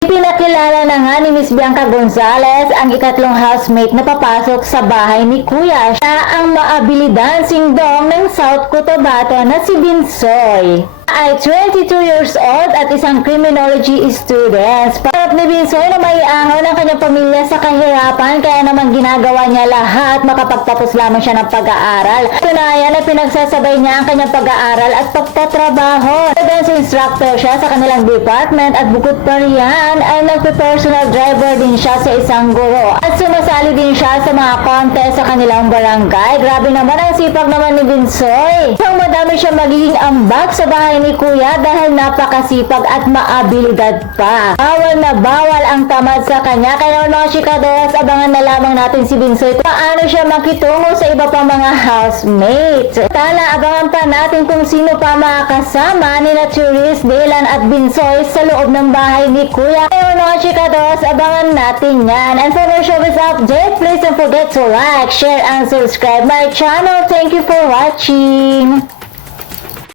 Pinakilala na nga ni Miss Bianca Gonzalez ang ikatlong housemate na papasok sa bahay ni Kuya. Siya ang maabilidad singdong ng South Cotabato na si Binsoy. Ay 22 years old at isang criminology student. Parang ni Binsoy na maiahon ang kanyang pamilya sa kahirapan, kaya naman ginagawa niya lahat makapagtapos lamang siya ng pag-aaral. Tunayan na pinagsasabay niya ang kanyang pag-aaral at pagtatrabaho. Dance instructor siya sa kanilang department at bukod pa riyan ay nagpe-personal driver din siya sa isang guro. At sumasali din siya sa mga contest sa kanilang barangay. Grabe naman ang sipag naman ni Binsoy. Isang madami siya magiging ambag sa bahay ni Kuya dahil napakasipag at maabilidad pa. Bawal na bawal ang tamad sa kanya. Kaya naman mga chikadoras, abangan na lamang natin si Binsoy kung paano siya makitungo sa iba pang mga housemates. Tala, abangan pa natin kung sino pa makakasama ni Churis, Dylan at Binsoy sa loob ng bahay ni Kuya. Kaya mga chikadoras, abangan natin yan. And for more showbiz update, please don't forget to like, share, and subscribe my channel. Thank you for watching.